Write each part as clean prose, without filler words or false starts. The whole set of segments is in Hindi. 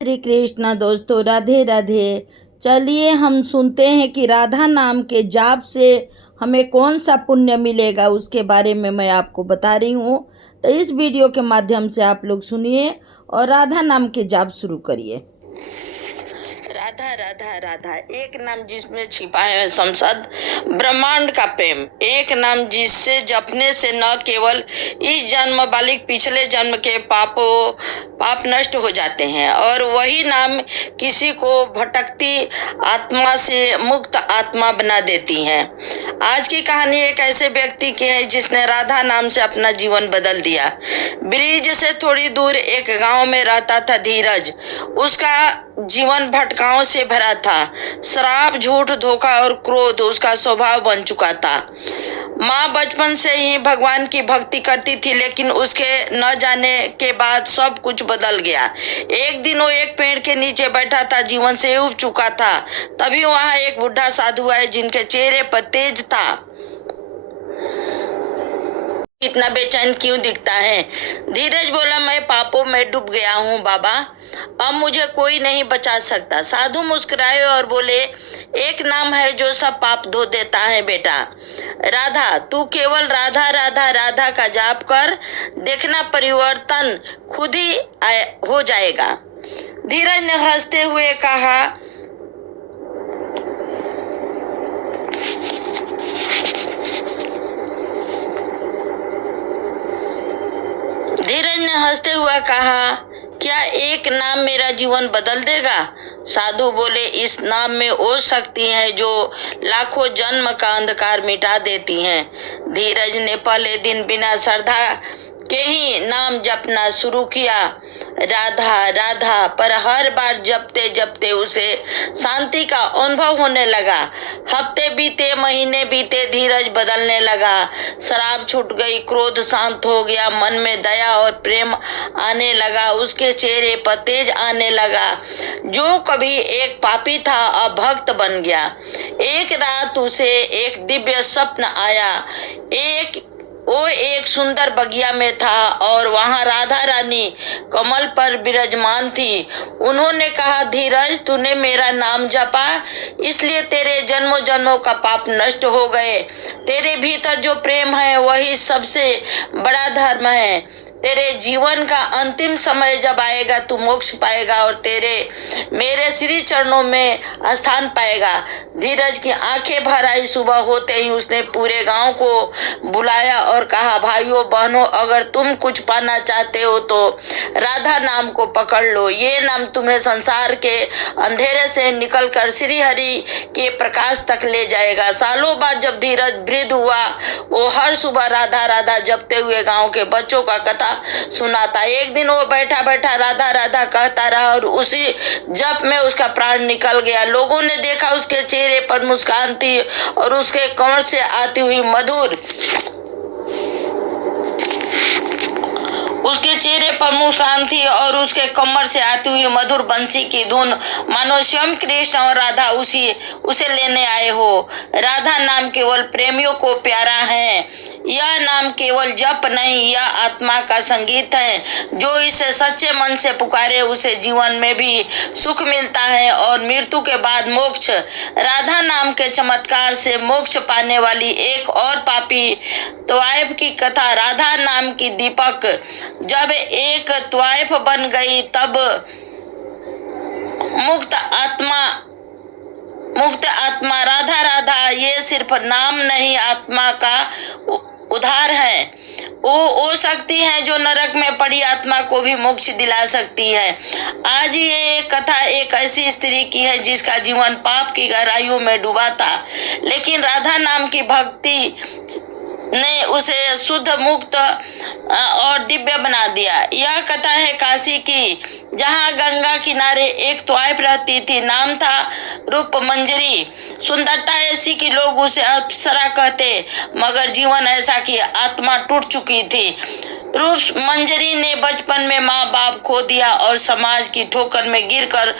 श्री कृष्णा। दोस्तों, राधे राधे। चलिए हम सुनते हैं कि राधा नाम के जाप से हमें कौन सा पुण्य मिलेगा, उसके बारे में मैं आपको बता रही हूँ। तो इस वीडियो के माध्यम से आप लोग सुनिए और राधा नाम के जाप शुरू करिए। राधा राधा राधा, एक नाम जिसमें छिपा है संसद ब्रह्मांड का प्रेम, एक नाम जिससे जपने से न केवल इस जन्म बल्कि पिछले जन्म के पाप नष्ट हो जाते हैं और वही नाम किसी को भटकती आत्मा से मुक्त आत्मा बना देती है। आज की कहानी एक ऐसे व्यक्ति की है जिसने राधा नाम से अपना जीवन बदल दिया। ब्रिज से थोड़ी दूर एक गांव में रहता था धीरज। उसका जीवन भटकाओं से भरा था। शराब, झूठ, धोखा और क्रोध उसका स्वभाव बन चुका था। माँ बचपन से ही भगवान की भक्ति करती थी, लेकिन उसके न जाने के बाद सब कुछ बदल गया। एक दिन वो एक पेड़ के नीचे बैठा था, जीवन से उब चुका था। तभी वहां एक बुढ़ा साधु आए जिनके चेहरे पर तेज था। इतना बेचैन क्यों दिखता है? धीरज बोला, मैं पापों में डूब गया हूँ बाबा, अब मुझे कोई नहीं बचा सकता। साधु मुस्कुराए और बोले, एक नाम है जो सब पाप धो देता है बेटा, राधा। तू केवल राधा राधा राधा का जाप कर, देखना परिवर्तन खुद ही हो जाएगा। धीरज ने हंसते हुए कहा, क्या एक नाम मेरा जीवन बदल देगा? साधु बोले, इस नाम में वो शक्ति है जो लाखों जन्म का अंधकार मिटा देती है। धीरज ने पहले दिन बिना श्रद्धा के ही नाम जपना शुरू किया, राधा राधा, पर हर बार जपते जपते उसे शांति का अनुभव होने लगा। हफ्ते बीते, महीने बीते, धीरज बदलने लगा। शराब छूट गई, क्रोध शांत हो गया, मन में दया और प्रेम आने लगा, उसके चेहरे पर तेज आने लगा। जो कभी एक पापी था अब भक्त बन गया। एक रात उसे एक दिव्य स्वप्न आया। वो एक सुंदर बगिया में था और वहां राधा रानी कमल पर विराजमान थी। उन्होंने कहा, धीरज, तूने मेरा नाम जपा, इसलिए तेरे जन्मों जन्मों का पाप नष्ट हो गए। तेरे भीतर जो प्रेम है वही सबसे बड़ा धर्म है। तेरे जीवन का अंतिम समय जब आएगा तू मोक्ष पाएगा और मेरे श्री चरणों में स्थान पाएगा। धीरज की आंखें भर आई। सुबह होते ही उसने पूरे गांव को बुलाया और कहा, भाइयों बहनों, अगर तुम कुछ पाना चाहते हो तो राधा नाम को पकड़ लो। ये नाम तुम्हें संसार के अंधेरे से निकलकर श्री हरि के प्रकाश तक ले जाएगा। सालों बाद जब धीरज वृद्ध हुआ, वो हर सुबह राधा राधा जपते हुए गांव के बच्चों का कथा सुनाता। एक दिन वो बैठा बैठा राधा राधा कहता रहा और उसी जप में उसका प्राण निकल गया। लोगों ने देखा, उसके चेहरे पर मुस्कान थी और उसके कमर से आती हुई मधुर उसके कमर से आती हुई मधुर बंसी की धुन मानो स्वयं कृष्ण और राधा उसे लेने आए हो। राधा नाम केवल प्रेमियों को प्यारा है। यह नाम केवल जप नहीं, यह आत्मा का संगीत है। जो इसे सच्चे मन से पुकारे उसे जीवन में भी सुख मिलता है और मृत्यु के बाद मोक्ष। राधा नाम के चमत्कार से मोक्ष पाने वाली एक और पापी त्वाइफ की कथा। राधा नाम की दीपक जब एक त्वाइफ बन गई तब मुक्त आत्मा राधा राधा, ये सिर्फ नाम नहीं, आत्मा का उद्धार है। वो शक्ति है जो नरक में पड़ी आत्मा को भी मोक्ष दिला सकती है। आज ये कथा एक ऐसी स्त्री की है जिसका जीवन पाप की गहराइयों में डूबा था, लेकिन राधा नाम की भक्ति ने उसे शुद्ध, मुक्त और दिव्य बना दिया। यह कथा है काशी की, जहां गंगा किनारे एक त्वाइफ रहती थी। नाम था रूप मंजरी। सुंदरता ऐसी कि लोग उसे अप्सरा कहते, मगर जीवन ऐसा कि आत्मा टूट चुकी थी। रूप मंजरी ने बचपन में माँ बाप खो दिया और समाज की ठोकरों में गिरकर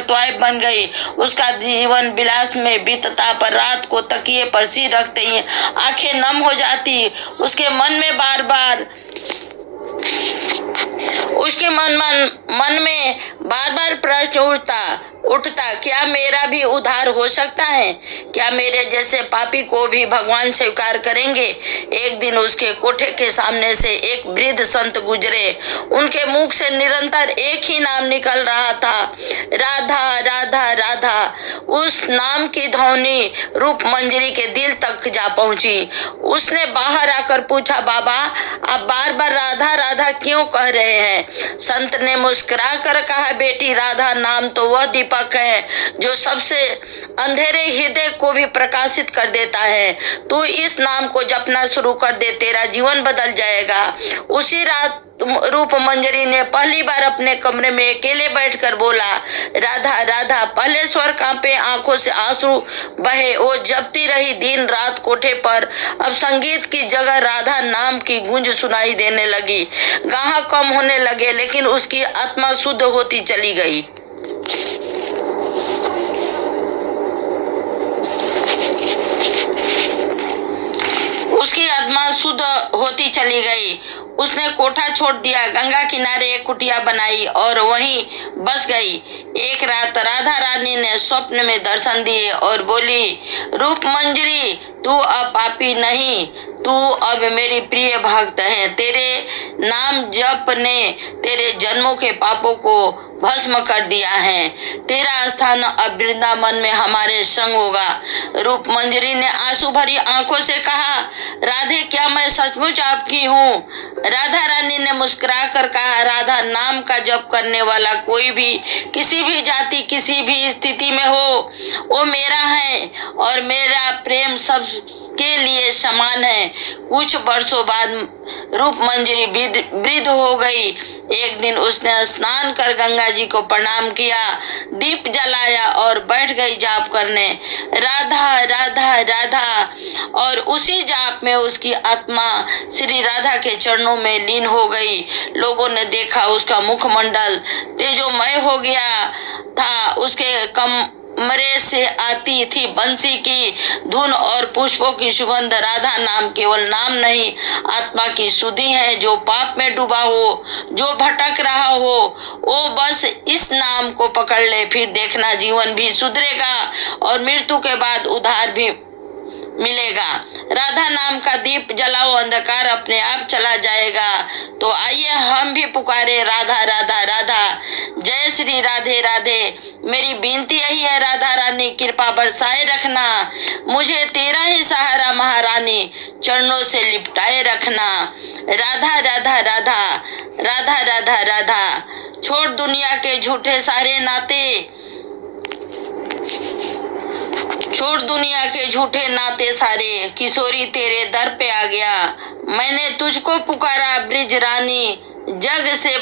त्वाइफ बन गई। उसका जीवन विलास में बीतता, पर रात को तकिए पर सिर रखते ही आंखें नम हो जाती। उसके मन में बार बार उसके मन में बार बार प्रश्न उठता, क्या मेरा भी उद्धार हो सकता है? क्या मेरे जैसे पापी को भी भगवान स्वीकार करेंगे? एक दिन उसके कोठे के सामने से एक वृद्ध संत गुजरे। उनके मुख से निरंतर एक ही नाम निकल रहा था, राधा राधा राधा। उस नाम की ध्वनि रूप मंजरी के दिल तक जा पहुंची। उसने बाहर आकर पूछा, बाबा आप बार बार राधा राधा क्यों कह रहे हैं? संत ने मुस्कुरा कर कहा, बेटी राधा नाम तो वह दीपक है जो सबसे अंधेरे हृदय को भी प्रकाशित कर देता है। तू इस नाम को जपना शुरू कर दे, तेरा जीवन बदल जाएगा। उसी रात रूप मंजरी ने पहली बार अपने कमरे में अकेले बैठकर बोला, राधा राधा। पहले स्वर कांपे, आंखों से आंसू बहे, वो जपती रही दिन रात कोठे पर। अब संगीत की जगह राधा नाम की गूंज सुनाई देने लगी। गाहक कम होने लगे, लेकिन उसकी आत्मा शुद्ध होती चली गई। उसकी आत्मा शुद्ध होती चली गई। उसने कोठा छोड़ दिया, गंगा किनारे एक कुटिया बनाई और वहीं बस गई। एक रात राधा रानी ने स्वप्न में दर्शन दिए और बोली, रूप मंजरी तू अब पापी नहीं, तू अब मेरी प्रिय भक्त है। तेरे नाम जप ने तेरे जन्मों के पापों को भस्म कर दिया है। तेरा स्थान अब वृंदावन में हमारे संग होगा। रूप मंजरी ने आंसू भरी आंखों से कहा, राधे क्या मैं सचमुच आपकी हूँ? राधा रानी ने मुस्कुरा कर कहा, राधा नाम का जप करने वाला कोई भी किसी भी जाति किसी भी स्थिति में हो, वो मेरा है और मेरा प्रेम सबके लिए समान है। कुछ वर्षों बाद रूप मंजरी वृद्ध हो गई। एक दिन उसने स्नान कर गंगा जी को प्रणाम किया, दीप जलाया और बैठ गई जाप करने, राधा राधा राधा। और उसी जाप में उसकी आत्मा श्री राधा के चरणों में लीन हो गई। लोगों ने देखा उसका मुखमंडल तेजोमय हो गया था। उसके कमरे से आती थी बंसी की धुन और पुष्पों की सुगंध। राधा नाम केवल नाम नहीं, आत्मा की शुद्धि है। जो पाप में डूबा हो, जो भटक रहा हो, वो बस इस नाम को पकड़ ले, फिर देखना जीवन भी सुधरेगा और मृत्यु के बाद उद्धार भी मिलेगा। राधा नाम का दीप जलाओ, अंधकार अपने आप चला जाएगा। तो आइए हम भी पुकारे, राधा राधा राधा, जय श्री राधे राधे। मेरी विनती यही है, राधा रानी कृपा बरसाए रखना, मुझे तेरा ही सहारा महारानी, चरणों से लिपटाए रखना। राधा राधा राधा, राधा राधा राधा। छोड़ दुनिया के झूठे सारे नाते, छोड़ दुनिया के झूठे नाते सारे, किशोरी तेरे दर पे आ गया। मैंने तुझको पुकारा ब्रिज रानी, जग से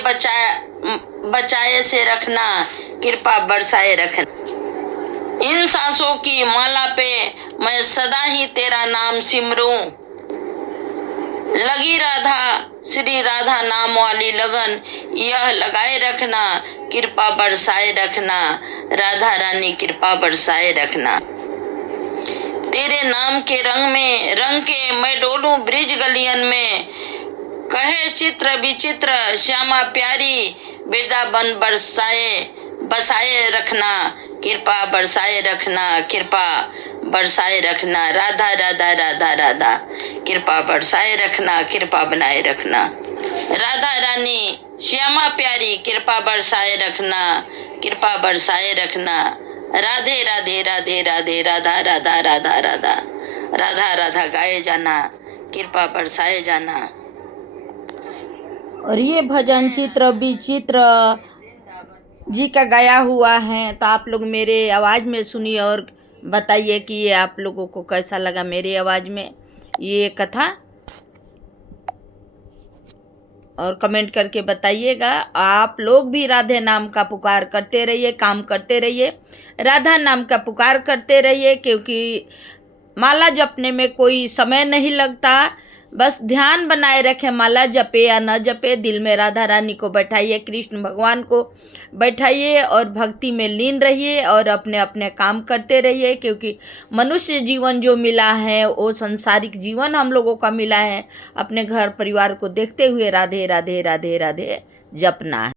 बचाए से रखना, कृपा बरसाए रखना। इन सांसों की माला पे मैं सदा ही तेरा नाम सिमरूं। लगी राधा श्री राधा नाम वाली लगन, यह लगाए रखना, कृपा बरसाए रखना। राधा रानी कृपा बरसाए रखना। तेरे नाम के रंग के मैं डोलूं ब्रिज गलियन में, कहे चित्र विचित्र श्यामा प्यारी, वृंदावन बसाए रखना, कृपा बरसाए रखना, कृपा बरसाए रखना। राधा राधा राधा राधा, कृपा बरसाए रखना, कृपा बनाए रखना। राधा रानी श्यामा प्यारी, कृपा बरसाए रखना, कृपा बरसाए रखना। राधे राधे राधे राधे, राधा राधा राधा राधा, राधा राधा गाए जाना, कृपा बरसाए जाना। और ये भजन चित्र विचित्र जी का गाया हुआ है। तो आप लोग मेरे आवाज़ में सुनिए और बताइए कि ये आप लोगों को कैसा लगा मेरी आवाज़ में ये कथा, और कमेंट करके बताइएगा। आप लोग भी राधे नाम का पुकार करते रहिए, काम करते रहिए, राधा नाम का पुकार करते रहिए, क्योंकि माला जपने में कोई समय नहीं लगता। बस ध्यान बनाए रखें, माला जपे या न जपे, दिल में राधा रानी को बैठाइए, कृष्ण भगवान को बैठाइए और भक्ति में लीन रहिए और अपने अपने काम करते रहिए। क्योंकि मनुष्य जीवन जो मिला है वो संसारिक जीवन हम लोगों का मिला है। अपने घर परिवार को देखते हुए राधे राधे राधे राधे जपना है।